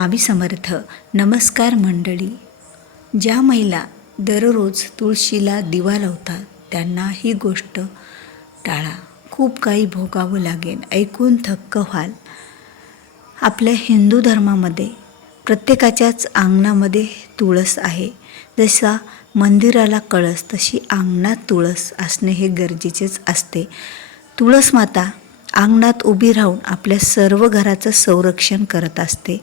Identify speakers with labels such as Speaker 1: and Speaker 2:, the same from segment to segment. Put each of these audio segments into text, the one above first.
Speaker 1: आम्ही समर्थ नमस्कार मंडळी. ज्या महिला दररोज तुळशीला दिवा लावतात त्यांना ही गोष्ट टाळा. खूप काही भोगावं लागेल ऐकून थक्क व्हाल. आपल्या हिंदू धर्मामध्ये प्रत्येकाच्याच अंगणामध्ये तुळस आहे. जसा मंदिराला कळस तशी अंगणात तुळस असणे हे गरजेचेच असते. तुळस माता अंगणात उभी राहून आपल्या सर्व घराचं संरक्षण करत असते.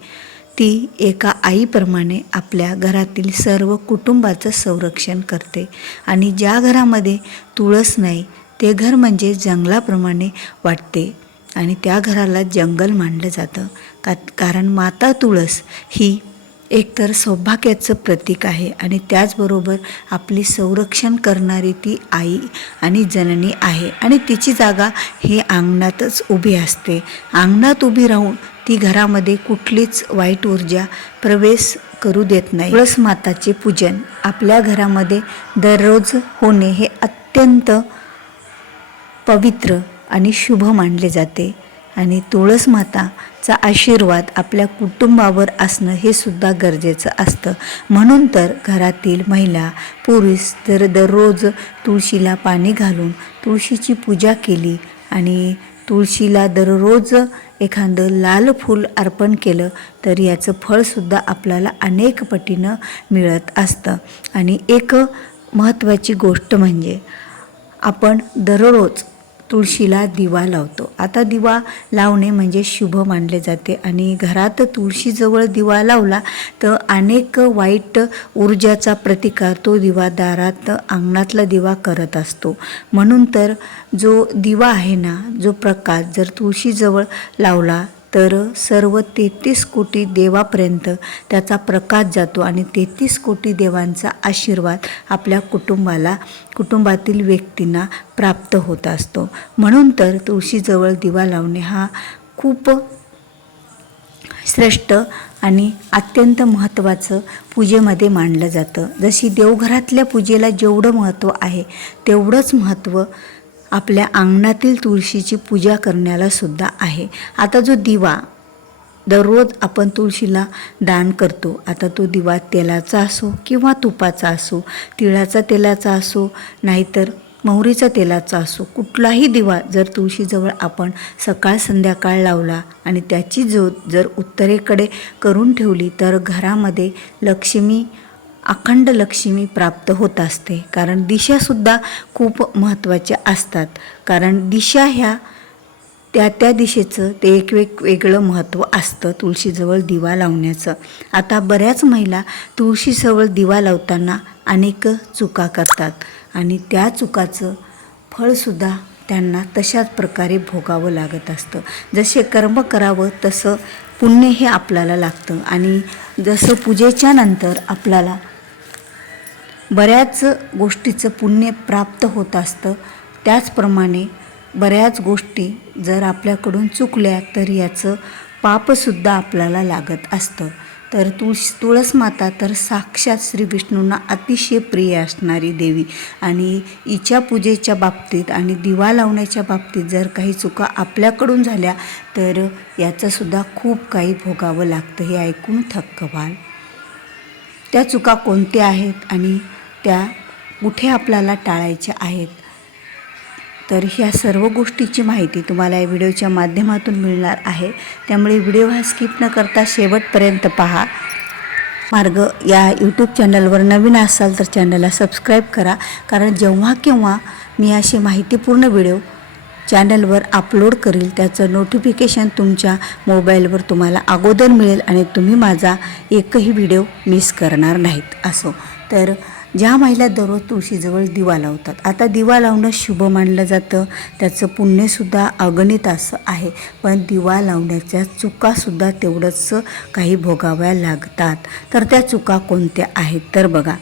Speaker 1: ती एका आईप्रमाणे आपल्या घरातील सर्व कुटुंबाचं संरक्षण करते. आणि ज्या घरामध्ये तुळस नाही ते घर म्हणजे जंगलाप्रमाणे वाटते. आणि त्या घराला जंगल मानलं जातं. का कारण माता तुळस ही एकतर सौभाग्याचं प्रतीक आहे आणि त्याचबरोबर आपली संरक्षण करणारी ती आई आणि जननी आहे. आणि तिची जागा ही अंगणातच उभी असते. अंगणात उभी राहून ती घरामध्ये कुठलीच वाईट ऊर्जा प्रवेश करू देत नाही. तुळस माताचे पूजन आपल्या घरामध्ये दररोज होणे हे अत्यंत पवित्र आणि शुभ मानले जाते आणि तुळस माताचा आशीर्वाद आपल्या कुटुंबावर असणं हे सुद्धा गरजेचं असतं. म्हणून तर घरातील महिला पुरुष तर दररोज तुळशीला पाणी घालून तुळशीची पूजा केली आणि तुळशीला दररोज एखादं लाल फूल अर्पण केलं तर याचं फळसुद्धा आपल्याला अनेक पटीनं मिळत असतं. आणि एक महत्त्वाची गोष्ट म्हणजे आपण दररोज तुळशीला दिवा लावतो. आता दिवा लावणे म्हणजे शुभ मानले जाते आणि घरात तुळशीजवळ दिवा लावला तर अनेक वाईट ऊर्जाचा प्रतिकार तो दिवा दारात अंगणातला दिवा करत असतो. म्हणून तर जो दिवा आहे ना जो प्रकाश जर तुळशीजवळ लावला तर सर्व तेहतीस कोटी देवापर्यंत त्याचा प्रकाश जातो आणि तेहतीस कोटी देवांचा आशीर्वाद आपल्या कुटुंबाला कुटुंबातील व्यक्तींना प्राप्त होत असतो. म्हणून तर तुळशीजवळ दिवा लावणे हा खूप श्रेष्ठ आणि अत्यंत महत्त्वाचं पूजेमध्ये मानलं जातं. जशी देवघरातल्या पूजेला जेवढं महत्त्व आहे तेवढंच महत्त्व आपल्या अंगणातील तुळशीची पूजा करण्याला सुद्धा आहे. आता जो दिवा दररोज आपण तुळशीला दान करतो आता तो दिवा तेलाचा असो किंवा तुपाचा असो तिळाचा तेलाचा असो नाहीतर मोहरीचा तेलाचा असो कुठलाही दिवा जर तुळशीजवळ आपण सकाळ संध्याकाळ लावला आणि त्याची ज्योत जर उत्तरेकडे करून ठेवली तर घरामध्ये लक्ष्मी अखंड लक्ष्मी प्राप्त होत असते. कारण दिशासुद्धा खूप महत्त्वाच्या असतात. कारण दिशा ह्या त्या त्या दिशेचं ते एक वेग वेगळं महत्त्व असतं तुळशीजवळ दिवा लावण्याचं. आता बऱ्याच महिला तुळशीजवळ दिवा लावताना अनेक चुका करतात. आणि त्या चुकाचं फळसुद्धा त्यांना तशाच प्रकारे भोगावं लागत असतं. जसे कर्म करावं तसं पुण्य हे आपल्याला लागतं. आणि जसं पूजेच्या नंतर आपल्याला बऱ्याच गोष्टीचं पुण्य प्राप्त होत असतं. त्याचप्रमाणे बऱ्याच गोष्टी जर आपल्याकडून चुकल्या तर याचं पापसुद्धा आपल्याला लागत असतं. तर तुळस तुळस माता तर साक्षात श्री विष्णूंना अतिशय प्रिय असणारी देवी. आणि हिच्या पूजेच्या बाबतीत आणि दिवा लावण्याच्या बाबतीत जर काही चुका आपल्याकडून झाल्या तर याचंसुद्धा खूप काही भोगावं लागतं हे ऐकून थक्क व्हाल. त्या चुका कोणत्या आहेत? आणि त्या कुठे आपल्याला टाळायच्या आहेत? तर ह्या सर्व गोष्टीची माहिती तुम्हाला या व्हिडिओच्या माध्यमातून मिळणार आहे. त्यामुळे व्हिडिओ हा स्किप न करता शेवटपर्यंत पहा. मार्ग या यूट्यूब चॅनलवर नवीन असाल तर चॅनलला सबस्क्राईब करा. कारण जेव्हा केव्हा मी असे माहितीपूर्ण व्हिडिओ चॅनलवर अपलोड करील त्याचं नोटिफिकेशन तुमच्या मोबाईलवर तुम्हाला अगोदर मिळेल आणि तुम्ही माझा एकही व्हिडिओ मिस करणार नाहीत. असो. तर ज्या महिला दररोज तुळशीजवळ दिवा लावतात आता दिवा लावणं शुभ मानलं जातं. त्याचं पुण्यसुद्धा अगणित असं आहे. पण दिवा लावण्याच्या चुकासुद्धा तेवढंच काही भोगाव्या लागतात. तर त्या चुका कोणत्या आहेत? तर बघा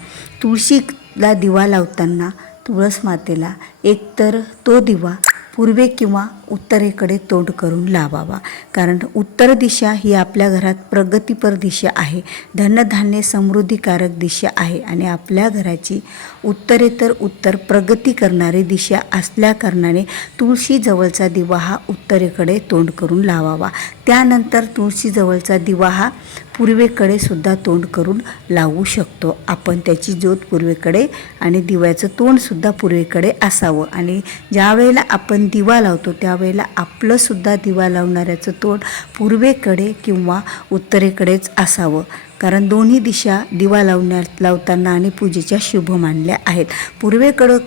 Speaker 1: तुळशीला दिवा लावताना तुळस मातेला एकतर तो दिवा पूर्वे किंवा उत्तरेकडे तोंड करून लावावा. कारण उत्तर दिशा ही आपल्या घरात प्रगतीपर दिशा आहे. धनधान्य समृद्धीकारक दिशा आहे आणि आपल्या घराची उत्तरेतर उत्तर प्रगती करणारी दिशा असल्याकारणाने तुळशीजवळचा दिवा हा उत्तरेकडे तोंड करून लावावा. त्यानंतर तुळशीजवळचा दिवा हा पूर्वेकडे सुद्धा तोंड करून लावू शकतो. आपण त्याची ज्योत पूर्वेकडे आणि दिव्याचं तोंडसुद्धा पूर्वेकडे असावं. आणि ज्या वेळेला आपण दिवा लावतो त्यावेळेला आपलंसुद्धा दिवा लावणाऱ्याचं तोंड पूर्वेकडे किंवा उत्तरेकडेच असावं. कारण दोन्ही दिशा दिवा लावण्या लावताना आणि पूजेच्या शुभ मानल्या आहेत. पूर्वेकडं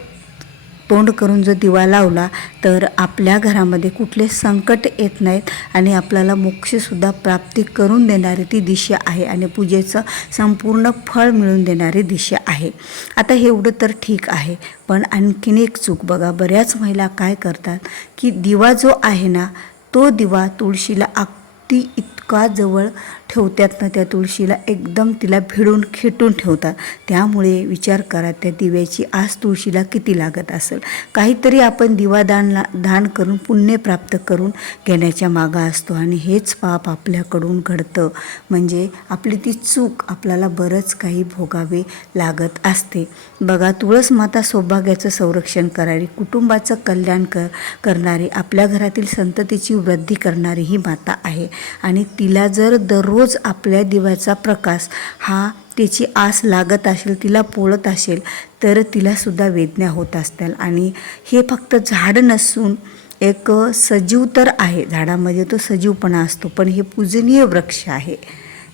Speaker 1: तोंड करून जर दिवा लावला तर आपल्या घरामध्ये कुठले संकट येत नाहीत आणि आपल्याला मोक्षसुद्धा प्राप्ती करून देणारी ती दिशा आहे आणि पूजेचं संपूर्ण फळ मिळून देणारी दिशा आहे. आता हे एवढं तर ठीक आहे पण आणखीन एक चूक बघा. बऱ्याच महिला काय करतात की दिवा जो आहे ना तो दिवा तुळशीला आक ती इतका जवळ ठेवतात ना त्या तुळशीला एकदम तिला भिडून खेटून ठेवतात. त्यामुळे विचार करा त्या दिव्याची आज तुळशीला किती लागत असेल. काहीतरी आपण दिवादानला दान करून पुण्य प्राप्त करून घेण्याच्या मागा असतो आणि हेच पाप आपल्याकडून घडतं. म्हणजे आपली ती चूक आपल्याला बरंच काही भोगावे लागत असते. बघा तुळस माता सौभाग्याचं संरक्षण करणारी कुटुंबाचं कल्याण कर करणारी आपल्या घरातील संततीची वृद्धी करणारी ही माता आहे. आणि तिला जर दररोज आपल्या दिव्याचा प्रकाश हा त्याची आस लागत असेल तिला पोळत असेल तर तिलासुद्धा वेदना होत असतील. आणि हे फक्त झाड नसून एक सजीव तर आहे. झाडामध्ये तो सजीवपणा असतो पण हे पूजनीय वृक्ष आहे.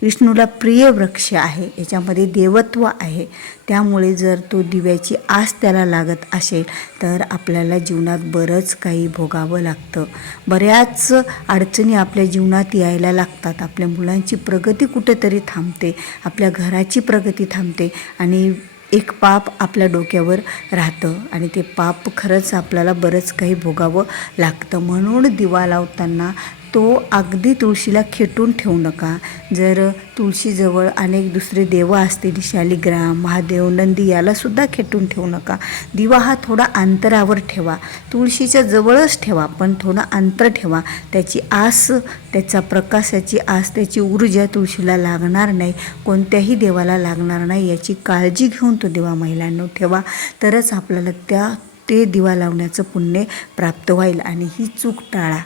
Speaker 1: विष्णूला प्रिय वृक्ष आहे याच्यामध्ये देवत्व आहे. त्यामुळे जर तो दिव्याची आस त्याला लागत असेल तर आपल्याला जीवनात बरंच काही भोगावं लागतं. बऱ्याच अडचणी आपल्या जीवनात यायला लागतात. आपल्या मुलांची प्रगती कुठेतरी थांबते आपल्या घराची प्रगती थांबते आणि एक पाप आपल्या डोक्यावर राहतं आणि ते पाप खरंच आपल्याला बरंच काही भोगावं लागतं. म्हणून दिवा लावताना तो अगदी तुळशीला खेटून ठेवू नका. जर तुळशीजवळ अनेक दुसरे देव असतील शालिग्राम महादेव नंदी यालासुद्धा खेटून ठेवू नका. दिवा हा थोडा अंतरावर ठेवा. तुळशीच्या जवळच ठेवा पण थोडं अंतर ठेवा. त्याची आस त्याचा प्रकाशाची आस त्याची ऊर्जा तुळशीला लागणार नाही. कोणत्याही देवाला लागणार नाही. याची काळजी घेऊन तो दिवा महिलांनो ठेवा. तरच आपल्याला त्या ते दिवा लावण्याचं पुण्य प्राप्त होईल. आणि ही चूक टाळा.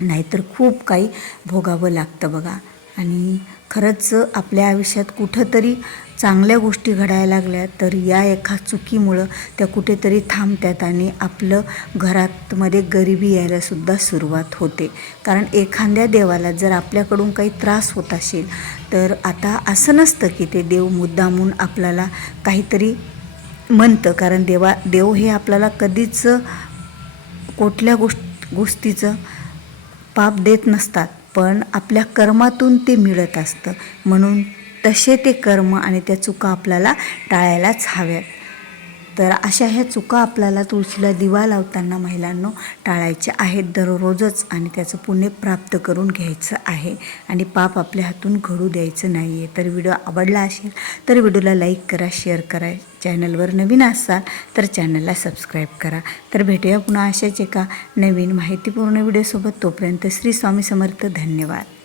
Speaker 1: नाहीतर खूप काही भोगावं लागतं बघा. आणि खरंच आपल्या आयुष्यात कुठंतरी चांगल्या गोष्टी घडायला लागल्या तर या एका चुकीमुळं त्या कुठेतरी थांबतात आणि आपलं घरातमध्ये गरिबी यायलासुद्धा सुरुवात होते. कारण एखाद्या देवाला जर आपल्याकडून काही त्रास होत असेल तर आता असं नसतं की ते देव मुद्दामून आपल्याला काहीतरी म्हणतं. कारण देवा देव हे आपल्याला कधीच कुठल्या गोष्ट गोष्टीचं पाप देत नसतात पण आपल्या कर्मातून ते मिळत असतं. म्हणून तसे ते कर्म आणि त्या चुका आपल्याला टाळायलाच हव्यात. तर अशा ह्या चुका आपल्याला तुळशीला दिवा लावताना महिलांनो टाळायच्या आहेत. दररोजच आणि त्याचं पुण्य प्राप्त करून घ्यायचं आहे आणि पाप आपल्या हातून घडू द्यायचं नाही आहे तर व्हिडिओ आवडला असेल तर व्हिडिओला लाईक करा शेअर करा. चॅनलवर नवीन असाल तर चॅनलला सबस्क्राईब करा. तर भेटूया पुन्हा अशाच एका नवीन माहितीपूर्ण व्हिडिओसोबत. तोपर्यंत श्री स्वामी समर्थ. धन्यवाद.